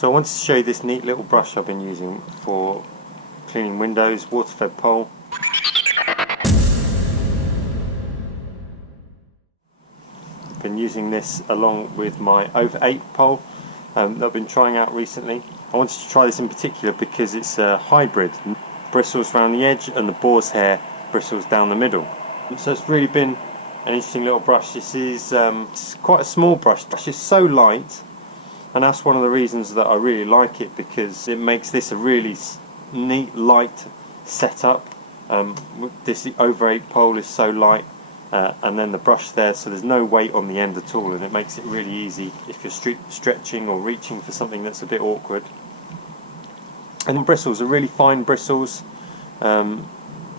So I wanted to show you this neat little brush I've been using for cleaning windows, water-fed pole. I've been using this along with my over 8 pole that I've been trying out recently. I wanted to try this in particular because it's a hybrid. Bristles around the edge and the boar's hair bristles down the middle. So it's really been an interesting little brush. This is it's quite a small brush. It's so light, and that's one of the reasons that I really like it, because it makes this a really neat, light setup. This over 8 pole is so light, and then the brush there, so there's no weight on the end at all, and it makes it really easy if you're stretching or reaching for something that's a bit awkward. And the bristles are really fine bristles,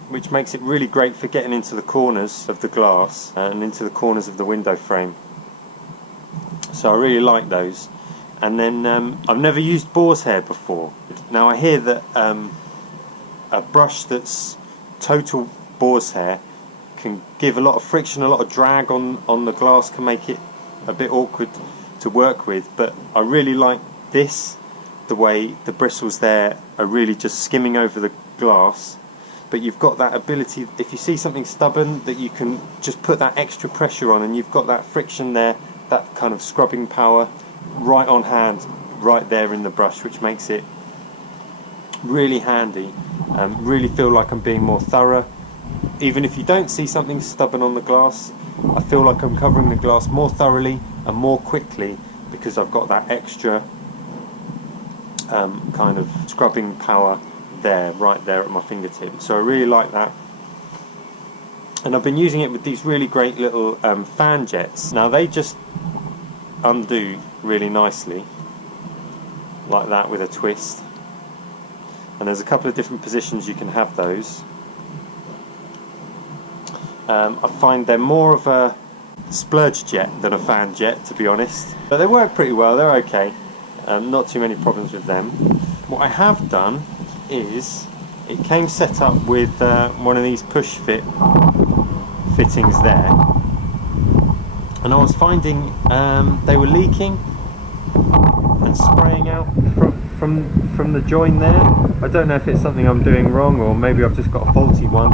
which makes it really great for getting into the corners of the glass and into the corners of the window frame. So I really like those. And then I've never used boar's hair before. Now I hear that a brush that's total boar's hair can give a lot of friction, a lot of drag on the glass, can make it a bit awkward to work with. But I really like this, the way the bristles there are really just skimming over the glass. But you've got that ability, if you see something stubborn, that you can just put that extra pressure on, and you've got that friction there, that kind of scrubbing power right on hand, right there in the brush, which makes it really handy. Really feel like I'm being more thorough. Even if you don't see something stubborn on the glass, I feel like I'm covering the glass more thoroughly and more quickly because I've got that extra kind of scrubbing power there, right there at my fingertip. So I really like that. And I've been using it with these really great little fan jets. Now they just undo really nicely, like that, with a twist. And there's a couple of different positions you can have those. I find they're more of a splurge jet than a fan jet, to be honest. But they work pretty well, they're okay. Not too many problems with them. What I have done is, it came set up with one of these push fit fittings there, and I was finding they were leaking and spraying out from the join there. I don't know if it's something I'm doing wrong, or maybe I've just got a faulty one,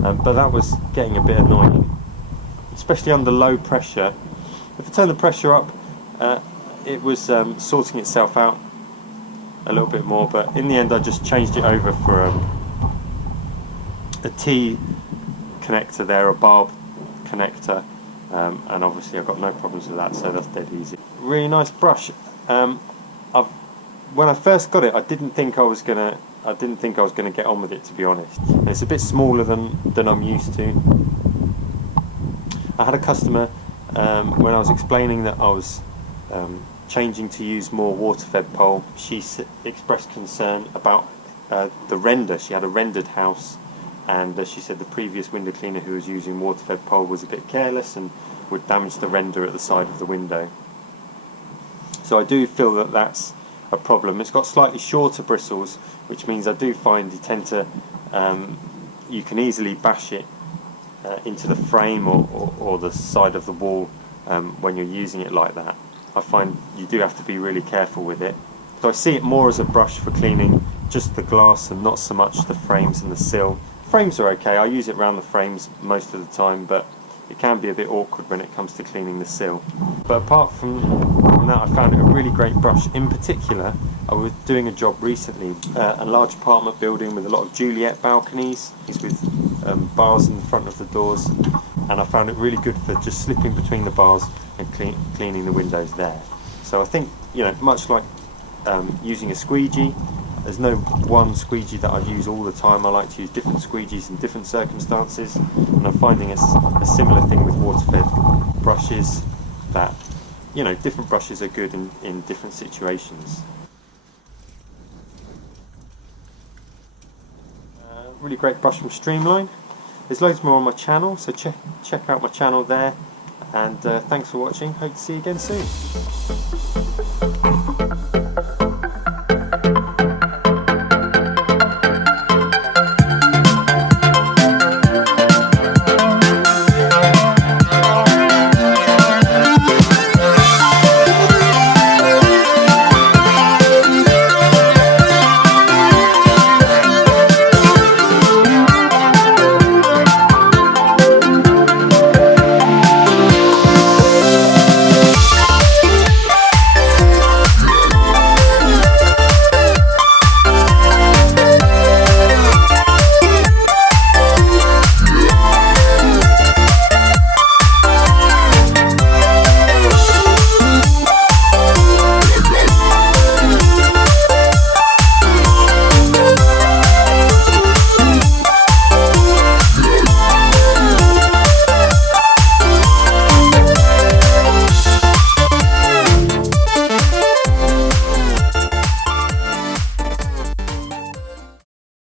but that was getting a bit annoying, especially under low pressure. If I turn the pressure up, it was sorting itself out a little bit more, but in the end I just changed it over for a T connector there, a barb connector, and obviously I've got no problems with that, so that's dead easy. Really nice brush. When I first got it, I didn't think I was gonna get on with it, to be honest. And it's a bit smaller than I'm used to. I had a customer when I was explaining that I was changing to use more water-fed pole. She expressed concern about the render. She had a rendered house, and she said the previous window cleaner who was using water-fed pole was a bit careless and would damage the render at the side of the window. So I do feel that that's a problem. It's got slightly shorter bristles, which means I do find you tend to you can easily bash it into the frame or the side of the wall when you're using it like that. I find you do have to be really careful with it. So I see it more as a brush for cleaning just the glass and not so much the frames and the sill. Frames are okay, I use it around the frames most of the time, but it can be a bit awkward when it comes to cleaning the sill. But apart from that, I found it a really great brush. In particular, I was doing a job recently, a large apartment building with a lot of Juliet balconies with bars in the front of the doors, and I found it really good for just slipping between the bars and cleaning the windows there. So I think, you know, much like using a squeegee, there's no one squeegee that I use all the time. I like to use different squeegees in different circumstances, and I'm finding a similar thing with water-fed brushes, that, you know, different brushes are good in different situations. Really great brush from Streamline. There's loads more on my channel, so check out my channel there, and thanks for watching. Hope to see you again soon.